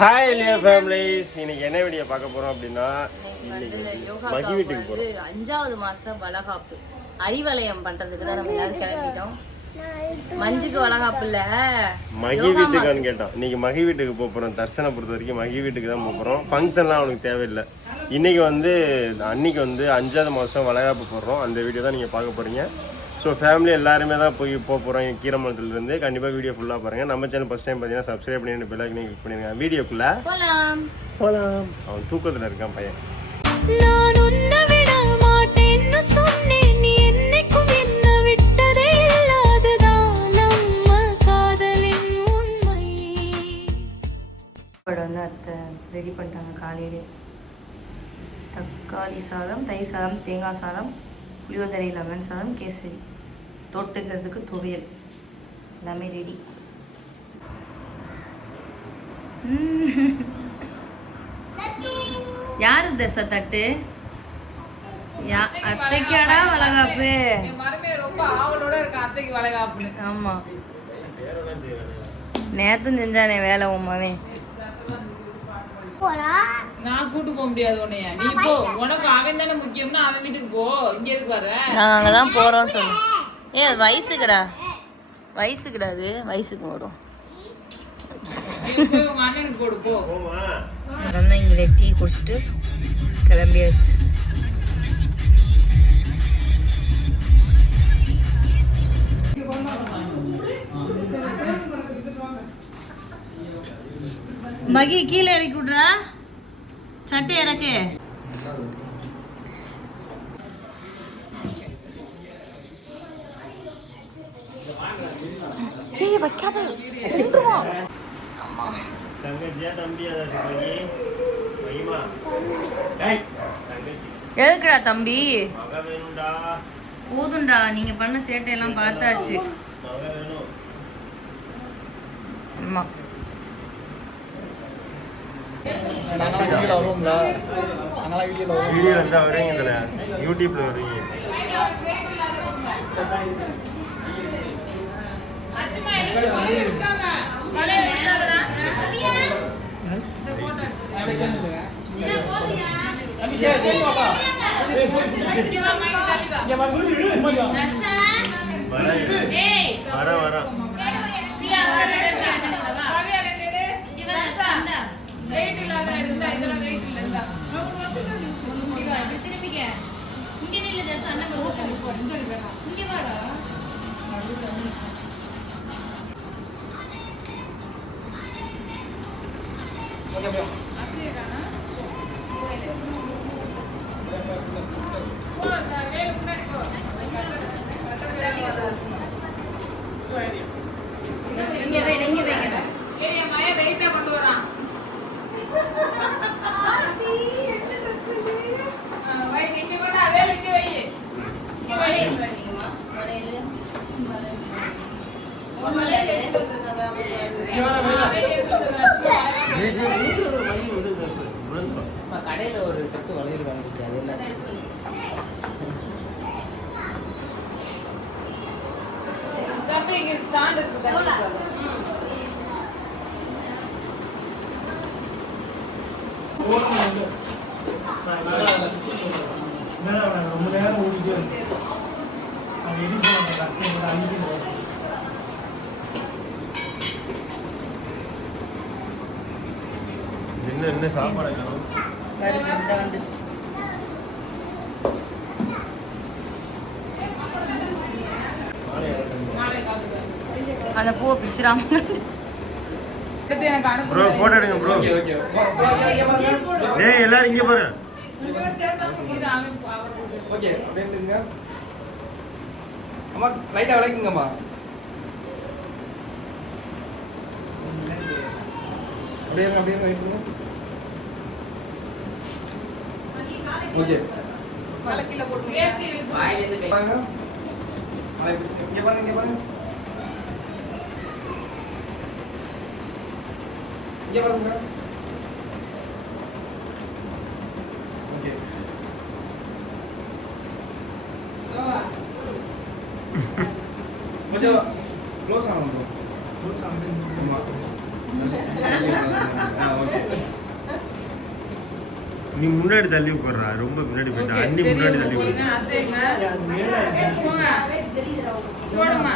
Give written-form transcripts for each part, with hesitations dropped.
Hi Leo families, இன்னைக்கு என்ன video பார்க்க போறோம் அப்படின்னா, மகி வீட்டுக்கு போறோம். 5வது மாசம் வளகாப்பு அறிவலயம் பண்றதுக்கு தான் நம்ம எல்லாரும் கிளம்பிட்டோம். மஞ்சுக்கு வளகாப்பு இல்ல, மகி வீட்டுக்கான்னு கேட்டோம். இன்னைக்கு மகி வீட்டுக்கு போறோம். தர்சனை பொறுத்த வரைக்கும் மகி வீட்டுக்கு தான் போறோம். ஃபங்க்ஷன்லாம் அவனுக்கு தேவையில்லை. இன்னைக்கு அன்னைக்கு 5வது மாசம் வளகாப்பு போடுறோம். அந்த வீடியோ தான் நீங்க பார்க்க போறீங்க. ஸோ ஃபேமிலி எல்லாருமே தான் போகிறோம் கீரமலத்துலேருந்து. கண்டிப்பாக வீடியோ ஃபுல்லாக பாருங்கள். நம்ம சேனல் ஃபஸ்ட் டைம் பார்த்தீங்கன்னா சப்ஸ்கிரைப் பண்ணி பெல் ஐக்கனை கிளிக் பண்ணிடுங்க. வீடியோக்குள்ளே போகலாம். அவன் தூக்கத்தில் இருக்கான் பையன். நான் உன்னை விட மாட்டேன்னு சொன்னேன், நீ என்னைக்கும் என்ன விட்டதே இல்லாததான் நம்ம காதலின் உண்மை. அத்தை ரெடி பண்ணிட்டாங்க. காலையிலே தக்காளி சாதம், தயிர் சாதம், தேங்காய் சாதம், புளியோதரை, லெமன் சாதம், கேசரி, தொட்டுக்கிறதுக்கு துவையல் எல்லாமே ரெடி. யாருக்கு தர்சா தட்டு? அத்தைக்காடா வளகாப்பு? ஆமா, நேத்து செஞ்சானே வேலை உமாவே. நான் கூட்டு போக முடியாது உன்னைய. நீ போ, உனக்கு அவன் தானே முக்கியம்னா அவன் வீட்டுக்கு போ. இங்க எதுக்கு வர? நாங்க அங்கதான் போறோம் சொல்லு. அது வயசுக்குடா, வயசுக்குடாது, வயசுக்கு வரும். உங்க அண்ணனுக்கு போடு போ. அதான் இங்க டீ குடிச்சிட்டு கிளம்பியாச்சு. மகி கீழே இறக்கி விட்றா, சட்டை இறக்கு. வைக்காத எதுக்குடா தம்பி? போதும்டா, நீங்க பண்ண சேட்டையெல்லாம் பார்த்தாச்சு. ஆமா, வீடியோ வந்து வரீங்க இதுல யூடியூப்ல வருவீங்க. வர கடையில ஒரு செட்டு வளையல் வாங்கிச்சு. அது என்ன ரொம்ப நேரம் ஓடிட்டே என்ன சாப்பாடு வந்துருச்சு. அந்த பூவை பிடிச்சிடாம ப்ரோ போட்டோ எடுங்க ப்ரோ. டேய் எல்லாரும் இங்க பாருங்க. ஓகே அப்படிங்க. அம்மா லைட்டா விளக்குங்கம்மா. அப்படியே வைங்க. ஓகே வலக்கில போட்டு பேசி வாயில இருந்து பாருங்க. இங்க பாருங்க. இங்க பாருங்க. ஓகே கொஞ்சம் க்ளோஸ் ஆகும் ப்ரோ. க்ளோஸ் ஆகும். ஆமா. ஓகே நீ முன்னாடி தள்ளி உட்கார்றா, ரொம்ப முன்னாடி போயிட்டா. Okay, அண்ணி முன்னாடி தள்ளி தெரியும். உட்காரு. அத்தைங்க. போங்க. போடுமா.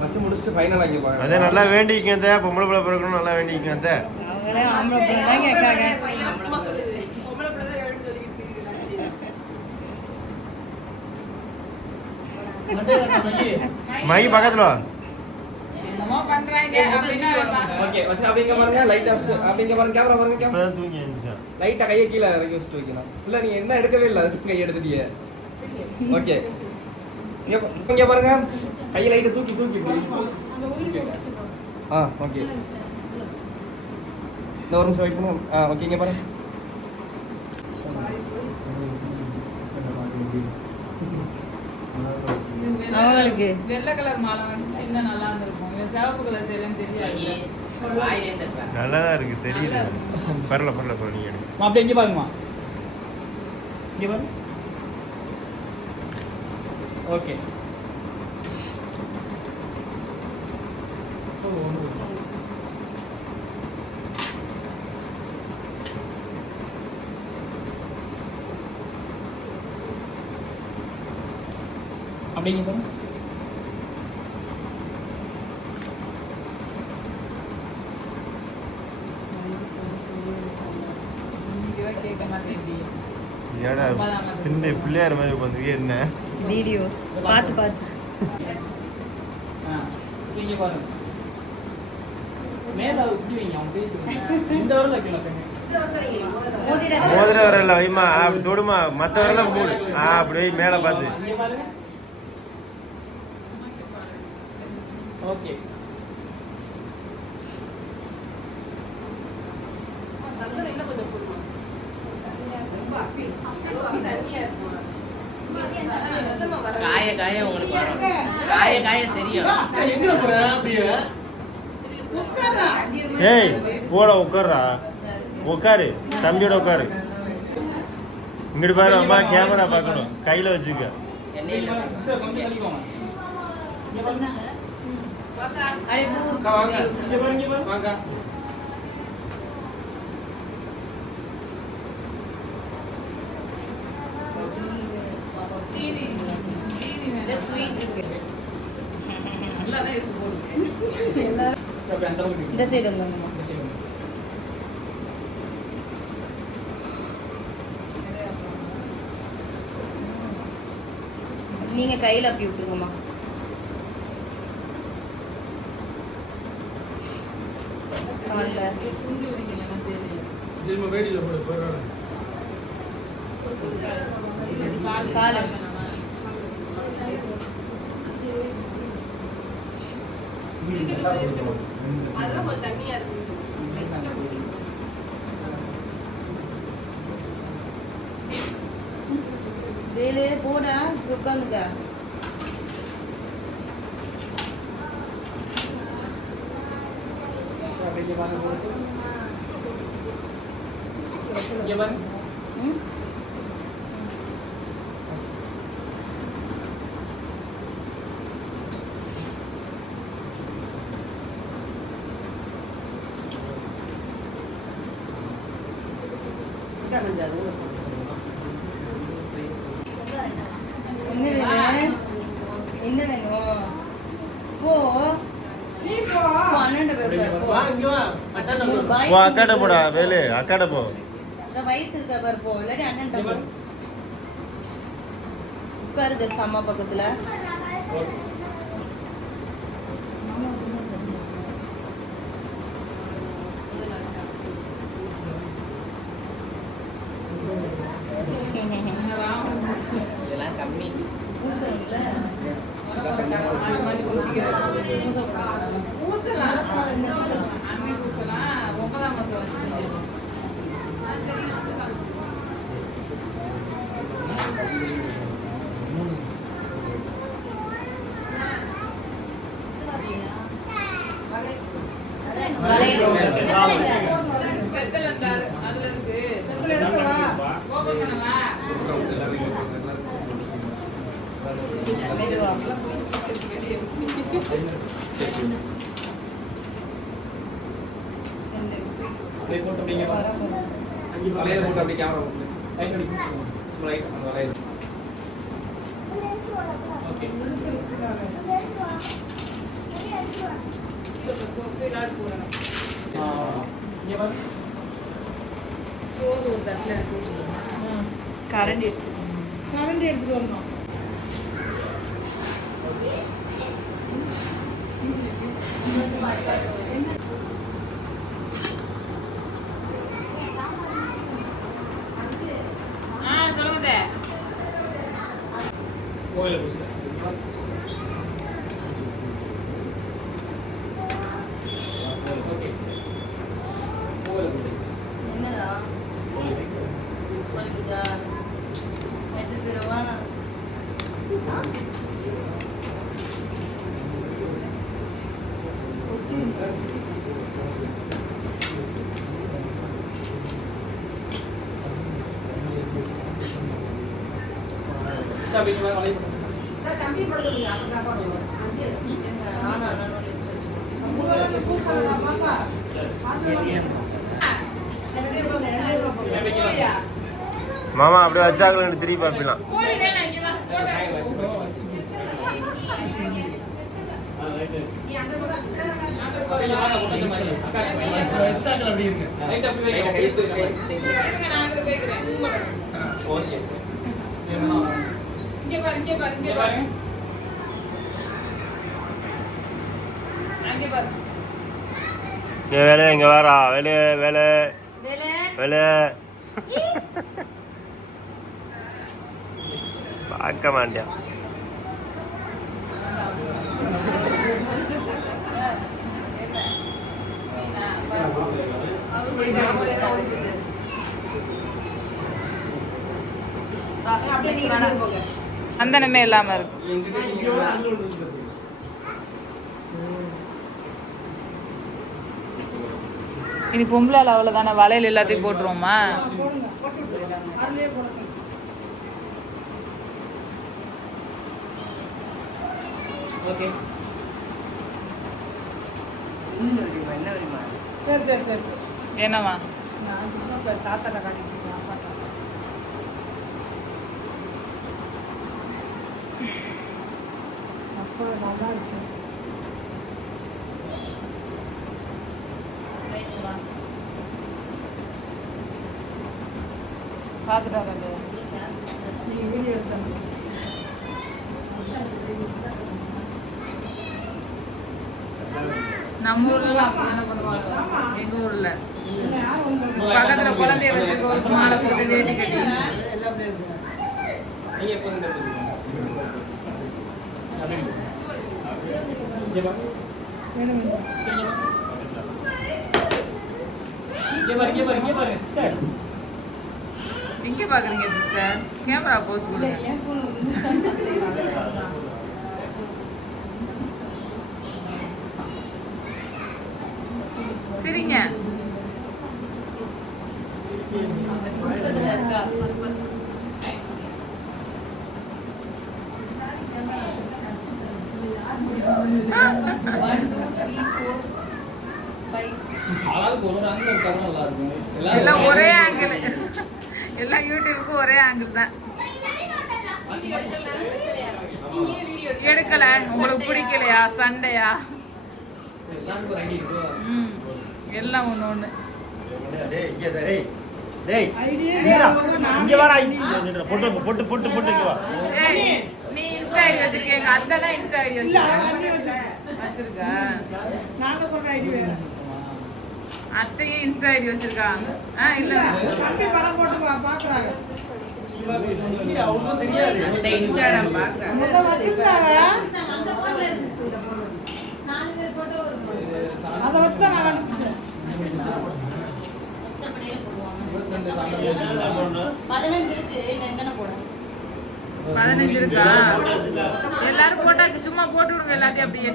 வச்சு முடிச்சுட்டு ஃபைனலாக இங்கே பாருங்க. அதே நல்லா வேண்டிக்கங்க அத்தை, பொம்பளை பிள்ளை பிறக்கணும் நல்லா வேண்டிக்கங்க அத்தை. அவங்களே ஆம்பளை பிள்ளை தான் கேட்காங்க. மை பக்கத்துல வா. என்னமோ பண்றாங்க அப்படின்னா ஓகே வச்சு அப்படிங்க பாருங்க, லைட்டாக வச்சுட்டு அப்படிங்க பாருங்க, கேமரா பாருங்க, கேமரா இப்பதான் தூங்கி எழுந்துச்சா. லைட்டாக கையை கீழே இறக்கி வச்சுட்டு வைக்கணும். இல்லை நீங்கள் என்ன எடுக்கவே இல்லை, அதுக்கு கையை எடுத்துட்டீங்க. ஓகே இங்கே பாருங்க, கையை லைட்டை தூக்கி தூக்கி ஆ ஓகே. இந்த ஒரு நிமிஷம் வெயிட் பண்ணுங்க. ஆ ஓகே இங்கே பாருங்க. அவங்களுக்கு வெள்ளை கலர் மாலை வந்து இன்னும் நல்லா இருந்திருக்கும். இவன் சிவப்பு கலர் சரின்னு தெரியாது. நல்லாதான் இருக்கு தெரியுது. பரல பரல பரல நீங்க எடுங்க. அப்படியே இங்கே பாருங்கம்மா, இங்கே பாருங்க. ஓகே அப்படிங்க பாருங்க. நீங்க கேட்க மாட்டேன். ஏடா சின்ன பிள்ளையார் மாதிரி உட்காந்துருக்கே என்ன? வீடியோஸ் பார்த்து பார்த்து ஆ இங்கே பாருங்க. மேலே இப்படி வைங்க, அவங்க பேசுகிறேன். இந்த வரல வைக்கணும். மோதிர வரல வைமா, அப்படி தொடுமா, மற்ற வரல மூடு. அப்படி வை மேலே பார்த்து. இங்கே பாருங்க. ஓகே காய காய உங்களுக்கு வரும். காய காய தெரியும். ஏய் போட உட்கார்றா, உட்காரு தம்பியோட உட்காரு. இங்கிட்டு பாரு அம்மா, கேமரா பார்க்கணும், கையில வச்சுக்க. எண்ணெயில கொஞ்சம் தள்ளிக்கோங்க. இங்கே பாருங்க. அப்படியே பூ வாங்க இங்கே பாருங்க, இங்கே பாருங்க. வாங்க சீனி சீனி ஸ்வீட் இருக்கு. நல்லா தான் இருக்கு போடுங்க. அப்படியே அந்த பக்கம் இந்த சைடு வந்துங்க. இந்த சைடு. நீங்க கையில அப்படி விட்டுருங்கம்மா. கால்ல துண்டு வைக்கலன்னா தெரியும். ஜெர்ம வேடியில போடு போறாங்க. கால் வேலை போட உட்காந்துக்க. இங்கே பாருங்க. இங்கே பாருங்க. ம் என்ன வேணும்? போ. போ, அண்ணன்ட்ட போய் உட்காரு, போ. ஒரு பாய் போ அக்காட்ட போடா வேலு, அக்காட்ட போ. அதான் வயசு இருக்கா பாரு, போ. இல்லாட்டி அண்ணன்ட்ட போ. உட்காருங்க அம்மா பக்கத்துல. இதெல்லாம் கம்மி. பூசணும்ல? பூசலாம் அன்னை பூசலாம் 9ஆம் மாசம் வச்சு. வளையல். பெத்தல அதுல இருக்கு. அப்படியே போட்டு அப்படிங்க வலையில போட்டு அப்படியே கேமரா போட்டு லைட் அடிக்கும் லைட் அந்த வலையில ஓகே இங்க பாரு சோறு ஒரு தட்டில் எடுத்து கரண்டி எடுத்துட்டு வரணும். சொல்லுங்க. கோயில போச்சு ஓகே கோயில போச்சு என்னதான் சொல்லிக்கிட்டா எடுத்து போயிடுவா. அப்படிங்க வலையில நானும் அண்ணனும் மாமா அப்படியே வச்சாங்களேன்னு திருப்பி பார்ப்பிடலாம். கோழி வேணாம், இங்க வா. வச்சாங்க அப்படி இருக்கு லைட் அப்படியே கைஸ் இருங்க, நான் அங்கிட்டு போய்க்கிறேன். ஓகே இங்க பாரு, இங்க பாரு, இங்க பாரு. அங்க பாரு. வேலை இங்க வாரா வேலை வேலை வேலை பார்க்க மாட்டியா. சந்தனமே இல்லாம இருக்கு. இனி பொம்பளால அவ்வளவுதானே, வளையல் எல்லாத்தையும் போட்டுருவோமா? ஓகே என்னவா? பாத்துட்டாங்க. நம்ம ஊர்ல என்ன பண்ணுவாங்க, எங்க ஊர்ல பக்கத்துல குழந்தைய வச்சுக்க ஒரு மாலை போட்டு வேட்டி கட்டி நீங்க எப்போ இங்க இங்க பாரு சிஸ்டர். எங்க பாக்குறீங்க சிஸ்டர்? கேமரா போஸ் கொடுங்க. சரிங்க. ஆளாளுக்கு ஒரு ஆங்கிள் இருக்காது நல்லா இருக்கும். எல்லாம் ஒரே ஆங்கிள். எல்லாம் யூடியூப்க்கு ஒரே ஆங்கிள் தான். எடுக்கல, உங்களுக்கு பிடிக்கலையா? சண்டையா? எல்லாருக்கும் ஒரு ஐடி இருக்கு. எல்லாம் ஒண்ணு ஒண்ணு. ஏய், நீ இன்ஸ்டா ஐடி வச்சிருக்கீங்க, எங்க அத்தை தான் இன்ஸ்டா ஐடி வச்சிருக்கா. அத்தையே இன்ஸ்டா ஐடி வச்சிருக்காங்க. இல்ல அவ்வளவு தெரியாது. அந்த இன்ஸ்டாகிராம் பாக்குறேன். அதை வச்சு தான் நான் 15 இருக்கு. எத்தனை போடுறேன்? 15 இருக்கா? எல்லாரும் போட்டாச்சு, சும்மா போட்டு விடுங்க எல்லாத்தையும் அப்படியே.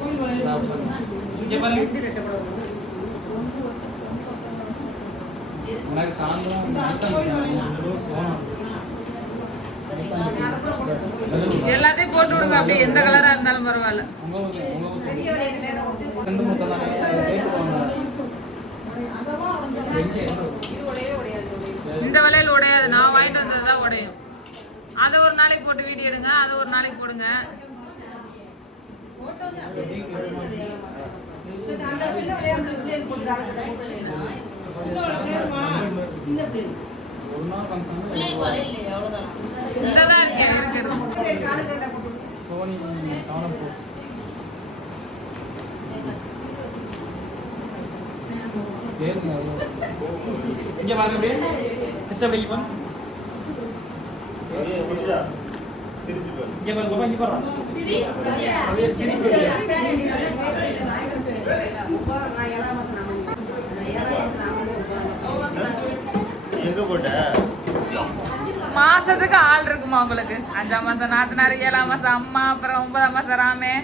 கோயில் இங்க பாருங்க எனக்கு சாயந்தரம் எல்லாத்தையும் போட்டு விடுங்க அப்படியே எந்த கலரா இருந்தாலும் பரவாயில்ல. இந்த வளையல் உடையாது, நான் வாங்கிட்டு வந்ததுதான் உடையும். அது ஒரு நாளைக்கு போட்டு வீடியோ எடுங்க, அது ஒரு நாளைக்கு போடுங்க. இந்ததான் இருக்கு எனக்கு சோனி இங்க பாருங்க அப்படியே சிஸ்டம் இங்க பாருங்க இங்க பாருங்க பாப்பா இங்க பாருங்க எங்க போட்ட மாசத்துக்கு ஆள் இருக்குமா உங்களுக்கு? 5ஆம் மாசம் நாத்தனார், 7ஆம் மாசம் அம்மா, அப்புறம் 9ஆம் மாசம் ராமே.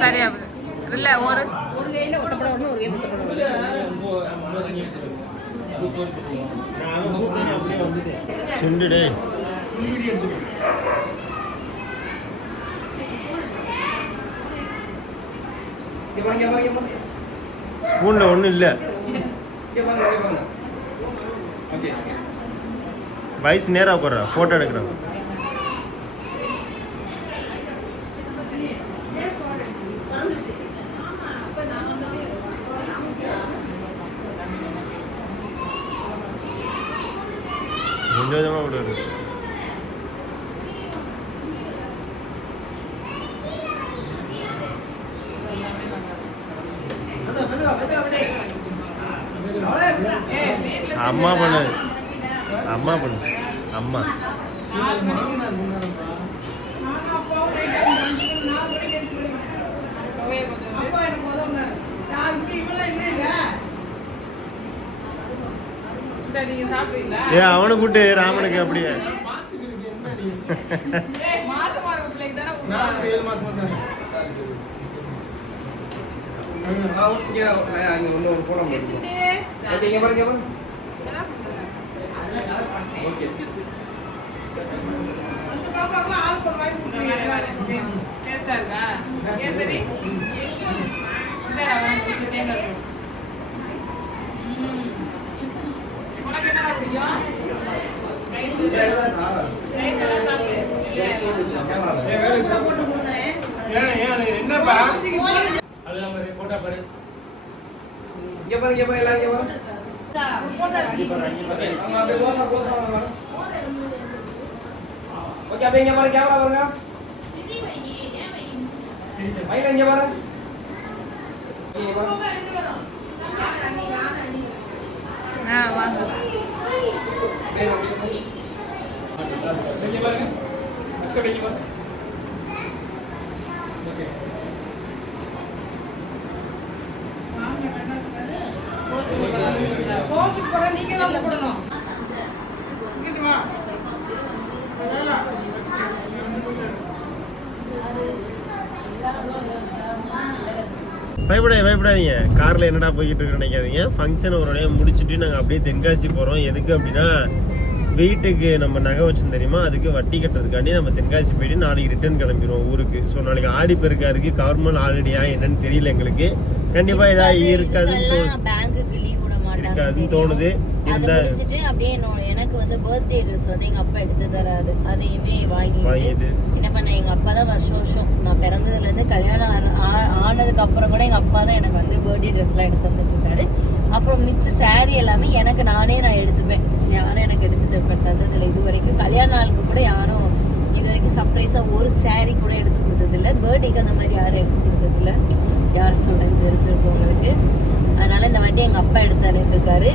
சரியா இல்ல ஒரு சுண்டுடே ஸ்பூன்ல ஒண்ணும் இல்ல. வயசு நேரா போடுற போட்டோ எடுக்கிறேன். கொஞ்சம் கொஞ்சமா விடுறது. அம்மா பண்ணு அம்மா பண்ணு அம்மா ஏ அவனை கூட்டு ராமனுக்கு அப்படியே என்னப்பா ஓகே அப்படியே இங்க பாருங்க கேமரா பாருங்க மைல இங்க பாருங்க வாங்க இங்க பாருங்க அஸ்கோ இங்க பாருங்க ஓகே போச்சு போற நீங்க தான் கூப்பிடணும். இங்க வா. பயப்படாதீங்க. கார்ல என்னடா போய்கிட்டு இருக்கு நினைக்காதீங்க. ஃபங்க்ஷன் ஒரு வழியாக முடிச்சுட்டு நாங்கள் அப்படியே தென்காசி போகிறோம். எதுக்கு அப்படின்னா வீட்டுக்கு நம்ம நகை வச்சோம் தெரியுமா, அதுக்கு வட்டி கட்டுறதுக்காண்டி நம்ம தென்காசி போயிட்டு நாளைக்கு ரிட்டர்ன் கிளம்பிடுவோம் ஊருக்கு. ஸோ நாளைக்கு ஆடி பெருக்கா இருக்கு, கவர்மெண்ட் ஹாலிடேயா என்னன்னு தெரியல எங்களுக்கு. கண்டிப்பாக ஏதாவது இருக்காதுன்னு தோணுது. அது இருந்தா முடிச்சிட்டு அப்படியே எனக்கு வந்து பர்த்டே ட்ரெஸ் வந்து எங்க அப்பா எடுத்து தராரு. அதையுமே வாங்கிட்டு என்ன பண்ண, எங்க அப்பா தான் வருஷம் நான் பிறந்ததுல இருந்து கல்யாணம் ஆனதுக்கு அப்புறம் கூட எங்க அப்பா தான் எனக்கு வந்து பர்த்டே ட்ரெஸ் எல்லாம் எடுத்து தந்துட்டு இருக்காரு. அப்புறம் மிச்ச சாரி எல்லாமே எனக்கு நான் எடுத்துப்பேன். யாரும் எனக்கு எடுத்து தந்ததில்லை இது வரைக்கும். கல்யாண நாளுக்கு கூட யாரும் இது வரைக்கும் சர்ப்ரைஸா ஒரு சாரி கூட எடுத்து கொடுத்ததில்லை. பர்த்டேக்கு அந்த மாதிரி யாரும் எடுத்து கொடுத்ததில்லை. யார் சொல்றேன்னு தெரிஞ்சிருக்கும் உங்களுக்கு. அதனால இந்த வாட்டி எங்க அப்பா எடுத்தாருன்னு இருக்காரு.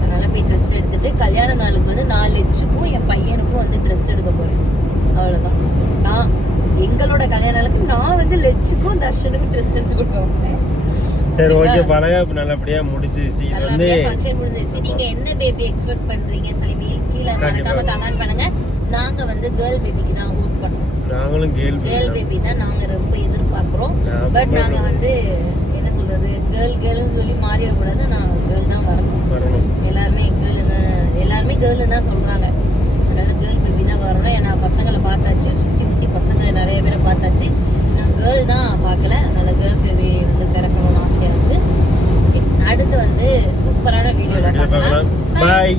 அதனால போய் ட்ரெஸ் எடுத்துட்டு கல்யாண நாளுக்கு வந்து 4 லட்சக்கும் என் பையனுக்கும் வந்து ட்ரெஸ் எடுக்க போறேன். அவ்வளவுதான். நான் எங்களோட கல்யாண நாளுக்கு நான் வந்து லட்சுக்கும் தர்ஷனுக்கும் ட்ரெஸ் எடுத்து கொடுப்பேன். சரி ஓகே, வளைகாப்பு நல்லபடியா முடிஞ்சிருச்சு. இது வந்து ஃபங்க்ஷன் முடிஞ்சிருச்சு. நீங்க எந்த பேபி எக்ஸ்பெக்ட் பண்றீங்கன்னு சொல்லி கீழே மறக்காம கமெண்ட் பண்ணுங்க. நாங்க வந்து கேர்ள் பேபிக்கு தான் ஓட் பண்ணோம். நாங்களும் கேர்ள் பேபி தான் நாங்க ரொம்ப எதிர்பார்க்கிறோம். பட் நாங்க வந்து என்ன சொல்றது, கேர்ள்னு சொல்லி மாறிடக்கூடாது. நான் கேர்ள் தான் வரணும். எல்லாருமே கேர்ள் தான் சொல்றாங்க. அதனால கேர்ள் பேபி தான் வரணும். ஏன்னா பசங்களை பார்த்தாச்சு, சுத்தி பசங்க நிறைய பேரை பார்த்தாச்சு. நான் கேர்ள் தான் பார்க்கல. அதனால கேர்ள் பேபி வந்து பிறக்கணும்னு ஆசையா இருக்கு. அடுத்து வந்து சூப்பரான வீடியோல பார்க்கலாம். பாய்.